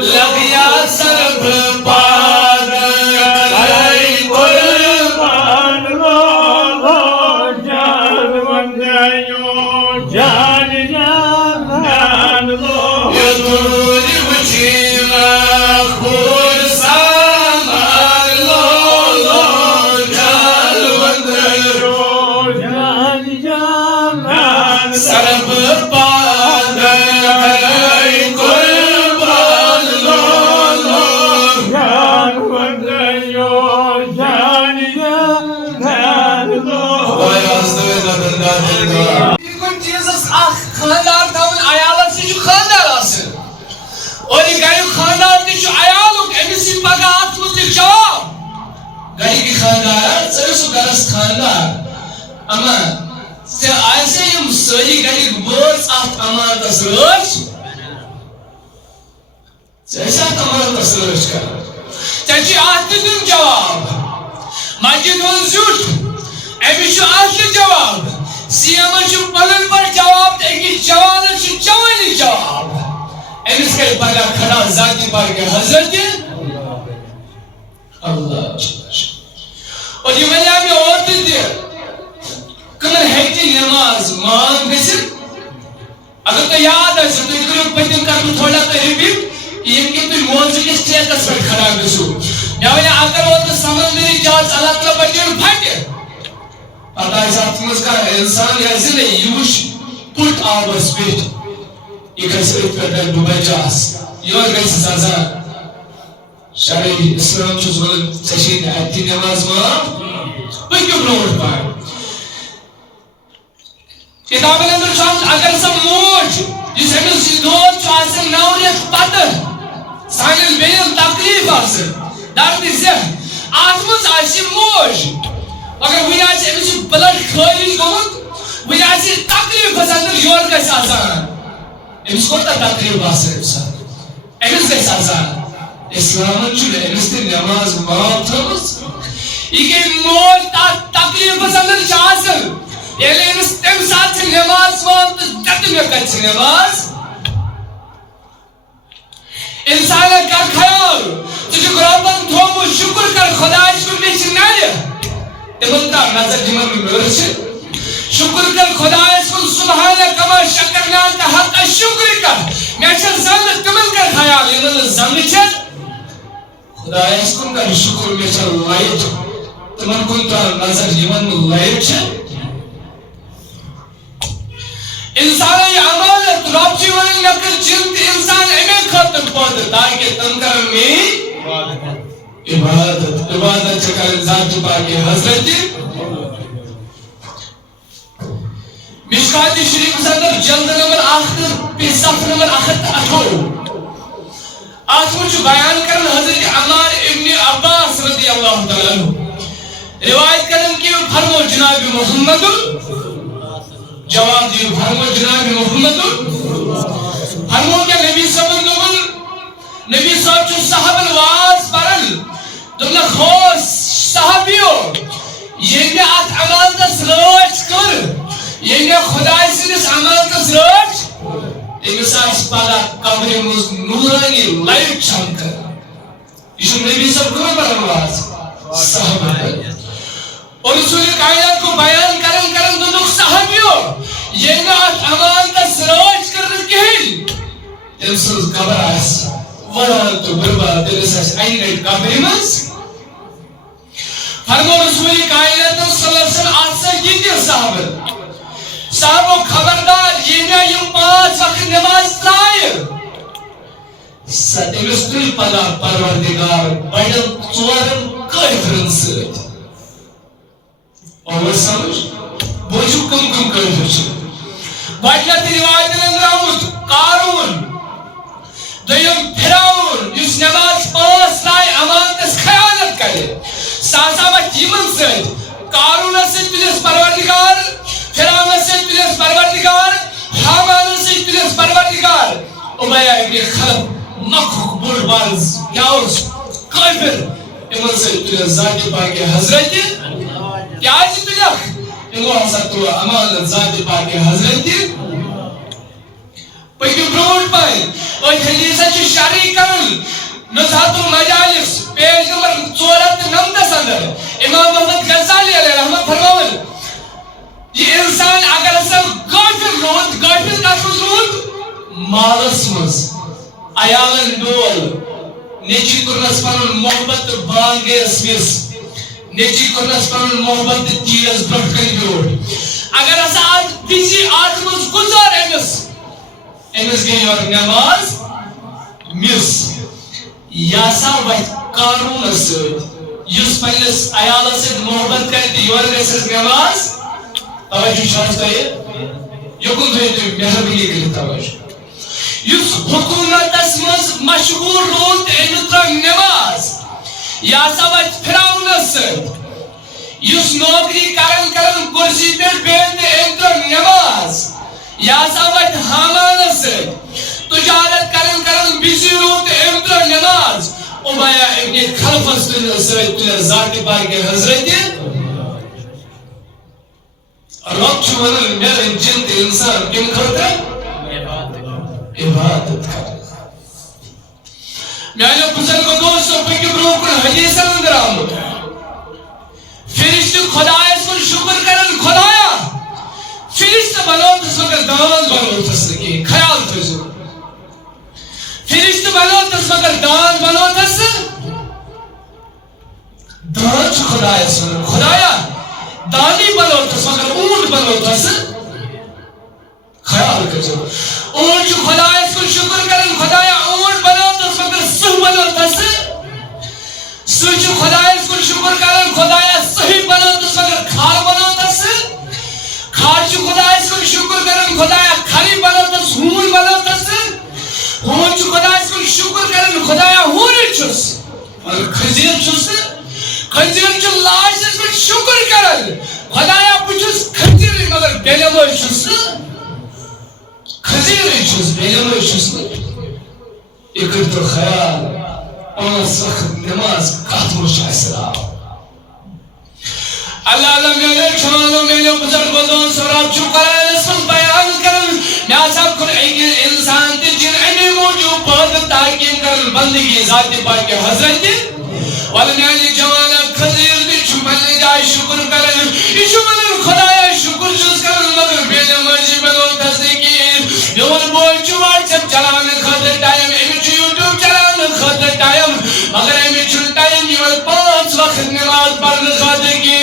لگیا سرب پاد کرائی قربان لو جان بندیو جان جان لو یدوری وچیلا خور سامان لو جان بندیو جان جان سرب پاد کرائی قربان لو جان بندیو جان جان لو خاندار تھاؤن عیالت سے خاندار آسن اور یہ گھر خاندار تی عیالک امس پگہ ات متعلق جواب گھر کی خاندار سو گرس خاندار اما آسے یم ساری گھر بوز ات امانتس رچ ات امانتس رچ کر ٹھیک ات دن جواب مسجد ہن زیوٹ امس ات جواب سی ایم پنن پر جواب اکس جوان جوانی جواب امس کر پگہ کھڑا ذاتی پاک حضرت اللہ اور یہ ونیا میں اور تہ کمن ہیکہ نماز مان گژھِتھ اگر تہ یاد آسہِ تُہۍ کٔرِو پٔتِم کر بہٕ تھوڑا تۄہہِ رِپیٖٹ ییٚمہِ کہِ تُہۍ موضوٗع کِس ٹیکس پٮ۪ٹھ کھڑا گٔژھِو مےٚ وَنیا اگر اوترٕ سمندری جہاز اللہ تعالیٰ بچٲوِن پھٹہِ پتہ آسہِ اتھ منٛز کانٛہہ اِنسان یا زندگی یہِ وٕچھ پُٹ آبس پٮ۪ٹھ یہِ گژھِ أتھۍ پٮ۪ٹھ بہٕ بچاس یورٕ گژھِ سزا شرعی اسلام چھُس ونان ژےٚ چھے نہٕ اتہِ نٮ۪ماز معاف پٔکِو برونٛٹھ پہن کتابن اندر چھُ آمُت اگر سۄ موج یُس أمِس یہِ دود چھُ آسان 9 رٮ۪تھ پتہٕ سانٮ۪ن بیٚین تکلیٖف آسان دردِ زٮ۪ح اتھ منٛز آسہِ یہِ موج مگر وٕنہِ آسہِ أمِس یہِ بلڈ خٲرج گوٚمُت وٕنہِ آسہِ یہِ تکلیٖفس اندر یورٕ گژھِ آسان أمِس کوٗتاہ تکلیٖف آسان أمِس أمِس گژھِ آسان اسلامن چھُنہٕ أمِس تہِ نٮ۪ماز معاف تھٲومٕژ یہِ گٔے موج تتھ تکلیٖفس اندر چھِ آسان ییٚلہِ أمِس تمہِ ساتہٕ چھِ نٮ۪ماز معاف تہٕ دَپہِ مےٚ کتہِ چھِ نٮ۪ماز اِنسانن کر خیال ژٕ چھُکھ رۄبن تھوٚومُت شُکر کر خۄدایس کُن مےٚ چھِ نرِ تمن ترٛاو نظر یِمن مٲرِتھ شُکر کر خۄدایس کُن سُبحانہ کما شکرناکَ حق شُکرِکَ مےٚ چھِ زنٛگہٕ تِمن کر خیال یِمن نہٕ زنٛگہٕ چھےٚ خۄدایس کُن کر شُکر مےٚ چھےٚ لایٹ تِمن کُن ترٛاو نظر یِمن نہٕ لایٹ چھےٚ انسان یہ امانت رب جی ونن مےٚ کٔر جِن تہِ انسان اَمے خٲطرٕ پٲدٕ تاکہِ تِم کرن میٛٲنۍ عبادت چھِ کرٕنۍ ذاتِ پاکِ حضرت مشکات شریفس اندر جلد نمبر 8 تہٕ صفحہ نمبر 128 اتھ منٛز چھُ بیان کران حضرت عمار ابن عباس رضی اللہ تعالیٰ عنہ روایت کرن کہ فرمو جناب محمد جواب دیو فرمو جناب محمد فرمو کیا نبی صاحب نبی صاحب چھُ صحابن واز پرن دوٚپنکھ خوش صحابیو ییٚلہِ مےٚ اتھ امانتس رٲچھ کٔر ییٚلہِ مےٚ خۄداے سٕنٛدِس امانتس رٲچھ تٔمِس آسہِ پگاہ قبرِ منٛز نوٗرانی لایٹ چمکان یہِ چھُ نبی صاحب کٕمن پرن واز صحابن اور رسول کائنات کو بیان کرن دوٚپُکھ صحابیو ییٚلہِ مےٚ اتھ امانتس رٲچھ کٔر نہٕ کِہیٖنۍ تٔمۍ سٕنٛز قبر آسہِ وران تہٕ برباد تٔمِس آسہِ اَنہِ گَٹہِ قبرِ منٛز فرمو رسول کائنات صلی اللہ علیہ وسلم اتھ سۭتۍ یہِ تہِ صحابو خبردار ییٚلہِ مےٚ یِم 5 وقت نٮ۪ماز ترٛایہِ سۄ تٔمِس تُلہِ پگاہ پروردگار بڑٮ۪ن 4 کٲفرن سۭتۍ اور سمجھ بوجھو کم کٲفر چھِ گۄڈٕنیٚتھ رِوایتن اندر آمُت قارون دوٚیِم فِراوُن یُس نٮ۪ماز 5 ترٛایہِ امانتس خیانت کرِ سُہ ہسا وتھِ یِمن سۭتۍ قارونس سۭتۍ تُلِس پروردگار فِراونس سۭتۍ تُلِس پروردگار حامانس سۭتۍ تُلِس پروردگار اُمیا ابن خلف مکھُک بوٚڑ بار کیٛاہ اوس کٲفر یِمن سۭتۍ تُلِس ذاتِ پاکِ حضرت کیٛازِ تُلِکھ یِمو ہسا تُل امانت ذاتِ پاکِ حضرت پکو برونٹ پائن اور حدیث شرعی کرن نزہت المجالس پیج نمبر 499 اندر امام محمد غزالی علیہ رحمت فرماون یہ انسان اگر اصل غافل روت غافل کس مز روت مالس مز عیالن ڈول نیچی کرنس پنن محبت بانگیس ویس نیچی کرنس پنن محبت تیرس برٹ کن بیوٹ اگر اصل آج بزی آج مز گزار امس گئی اور نماز مس یا سا وقت قانون اس پنس عیال ست محبت کرتے یور گھس نماز توجہ شاہ یکن تھو مہربانی کر توجہ اس حکومتس مز مشغول رود ام تر نماز یا سا وقت پھراؤنس اس نوکری کرن کرسی پہ بہت ام تر نماز یا سا وقت حامانس تجارت کرن بزی رود ام تر نماز عبیہ ابن خلفس تل ذات پاک حضرت رب چھو ونن میرن جنت انسان کم خطر عبادت کر میانو بزرگ دوستو پکی بروکن حدیث اندر آمد فرشت خدایس پر شکر کرن خدایا فرشت بنوتس مگر دان بنوتس کی خیال تھو فرشت بنوتس مگر دان بنوتس دان چھ خدایس خدایا دانی بنوتس مگر اونٹ بنوتس خیال کرو اونٹ چھ خدایس کو شکر کرن خدایا اونٹ بنوتس مگر سہ بنوتس سہ چھ خدایس کو شکر کرن خدایا صحیح بنوتس مگر کھار بنوتس کھار چھ خدایس کو شکر کرن خدایا کھری بنوتس ہون بنوتس ہون چھ خدایس کو شکر کرن خدایا ہون چھس مگر خنزیر چھس خنزیر چھ لاش پر شکر کرن خدایا بچس خنزیر مگر بیلمو چھس خنزیر چھس بیلمو چھس اکر تو خیال پانس وقت نماز کات مشاہسرا اللہ اللہ میرے چھوانو میرے بزرگ بزرگ سراب چھو قرآن اسم بیان کرن میاسا کن ایک انسان تی جن امی موجود پہد تاکیم کرن بندگی ذات پاک حضرت والا میانی جوانا خضیر دی چھو ملنے جائے شکر کرن ایشو ملن خدایا شکر چھوز کرن مگر بیل مرجی بلو تصدیقین بیون بول چھو واٹسپ چلان خطر ٹائم امی چھو یوٹیوب چلان خطر ٹائم مگر امی چھو ٹائم یون 5 وقت نماز پڑھن خطر کی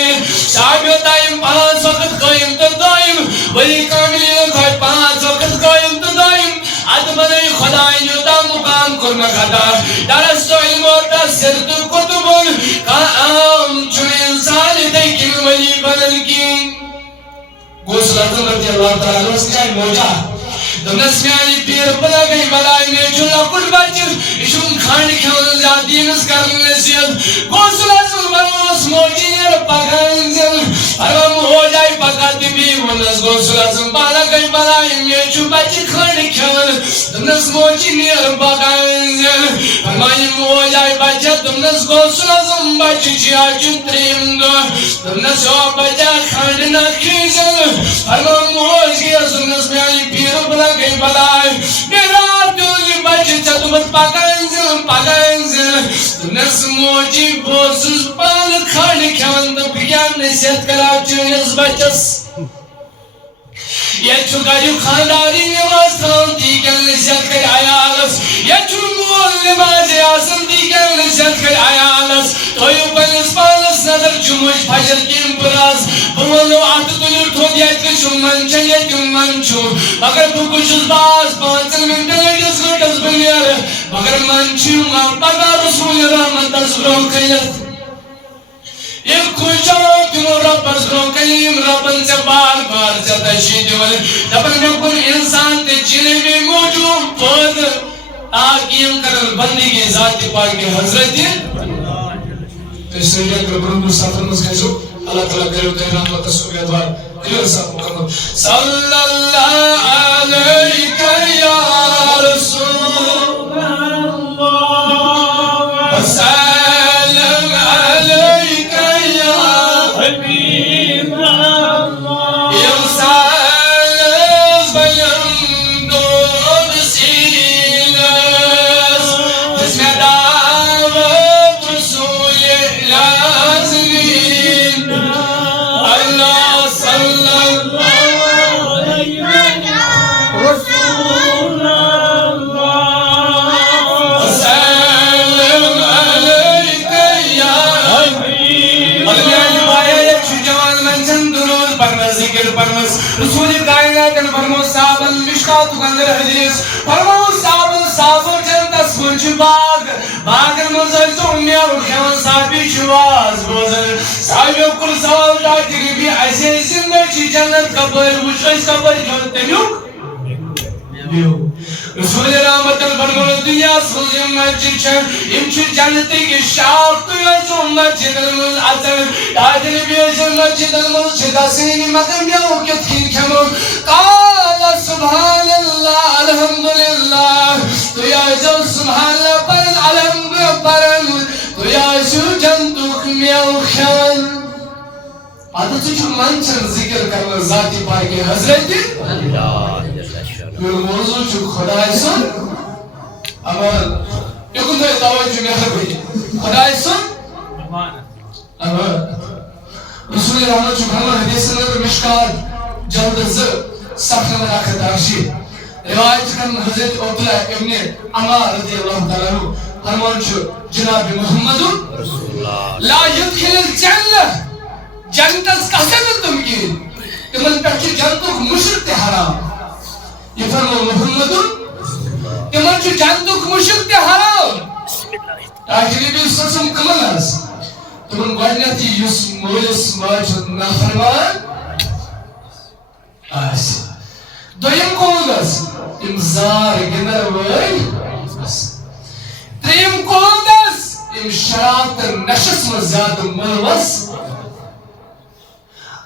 صاحبیو ٹائم 5 وقت قائم تو دائم ولی کاملین کھائی 5 وقت قائم تو دائم اد بنائی خدای نیوتا مقام کرنا خطا درست و علم و تصر تو کتبون کام چون انسان دیکن ولی بنن کی گوش لطن رضی اللہ تعالیٰ اس جائے موجہ دمنس میانی پیر بلا گئی بلائی میں چھولا کل بچر اشون کھانے کھانے زیادینس کرنے نسیت گوش لطن برونس موجی نیر پاکانزل ارم ہو جائے پاکاتی بھی ونس گوش لطن بالا گئی بلائی میں چھو بچر کھانے کھانے دمنس موجی نیر پاکانزل فرمائی ہو جائے بچر دمنس گوش لطن بچر چیا چتریم دو دمنس ہو بچر کھانے نکھیزل فرمائی ہو جائے دمنس میانی پیر بلا گئی بلائی میرا دولی بچی چطمت پاکانزل دنس موجی بوسس پال کھاڑی کھاند بیان نسیت کرا چونیس بچس یہ چکا جو خانداری نماز خان دیگر نسیت کر آیالس یہ چمول نماز آسن دیگر نسیت کر آیالس تویو پنس پانس نظر چموش پھجر کیم پراز بمانو آت دلر تو دیت کشو منچن یہ کم منچو مگر بکشز باز 5 منٹ لیٹس گھٹس بنیر مگر منچو ماں پاکا رسول رحمت ازروں خیلت ایک کچھو کنو رب ازروں قیم ربن سے بار بار چتا شید والے دبن میں کن انسان تے چلے میں موجود پود تاکیم کرن بندگی ذات پاک حضرت اس سے یہ برندو ساتھ مز کہو اللہ تعالی کرے تے رحمت تسبیح دعا کلیئر صاحب مکمل صلی اللہ علیہ یا رسول اللہ وسلم علیک یا حبیب اللہ یا سالس بیان دو پیغمبر حدیث فرماؤ صابر جنتس من چھ باغن من زو میو کھیون صحابی چھ واز بوزن صحابیو کل سوال ڈاکٹر بھی ایسے زندگی جنت کپر وچ کپر کھیون تمیوک رسول رحمت البرمون دنیا سوزی مسجد چھن ام چھ جنتی کی شاق تو ایسو مسجد المز اثر آدھر بیشن مسجد المز چھ دسینی مقام یاو کتھین کھمو قال سبحان اللہ الحمدللہ تو ایسو سبحان اللہ پرن الحمد پرن تو ایسو جنتوک میو خیان آدھر چھ منچن ذکر کرنا ذاتی پاکی حضرت موضوع چھو خدای سن امان یکن تھے توجہ مہربانی خدای سن امان رسول رحمت چھو بھرمان حدیث نظر مشکات جلد صف نمبر آخر دارشی روایت کن حضرت عبداللہ ابن عمار رضی اللہ تعالیٰ فرمان چھو جناب محمد لا يدخل الجنہ جنت کسن تم کی تمن پہچو جنتو مشرق حرام یہ فرمو محمد تمن چھ جنتک مشرق حرام تاکہ بھی سسم کمل اس تمن گوڑنیتی یس مولس ماج نافرمان آس دویم کون اس امزار گنر وی تریم کون اس ام شراب تر نشس میں زیادہ ملوس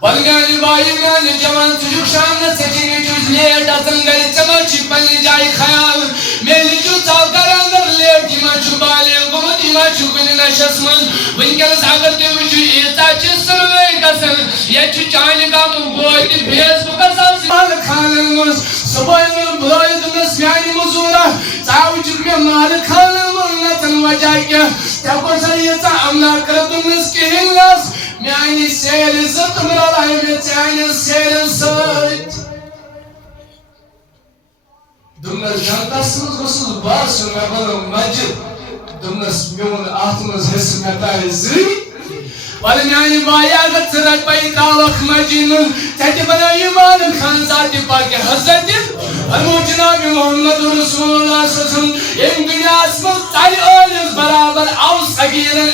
والگانی بائیگانی جوان تجھو شام نہ سکینی چوز لیٹ اتن گری چمچی پلی جائی خیال میلی جو چاکر اندر لیٹ دیما چو بالی گمت دیما چو کنی نشس من ونکلس اگر دیو چو ایتا چیز سنوے کسن یہ چو چانی کا مگوئی دی بیس بکسا سال کھانن مز صبح من بلائی دنس میانی مزورا چاو چک میں مال کھانن من نتن وجہ کیا تیکو سریتا امنا کردنس کی ہنگلس میانی سیر عزت مرالائی میں چانی سیر سائٹ دمنس جانتا سمت گسل بارسو میں بنا مجد دمنس میون آتمز حس میں تاری زری والی میانی بائی آگت سرک بائی کاوک مجین تیتی بنا ایمان خان ذاتی پاک حضرت فرمو جناب محمد رسول اللہ صلی اللہ علیہ وسلم ان دنیا اسمت تاری آلیس برابر او صغیرن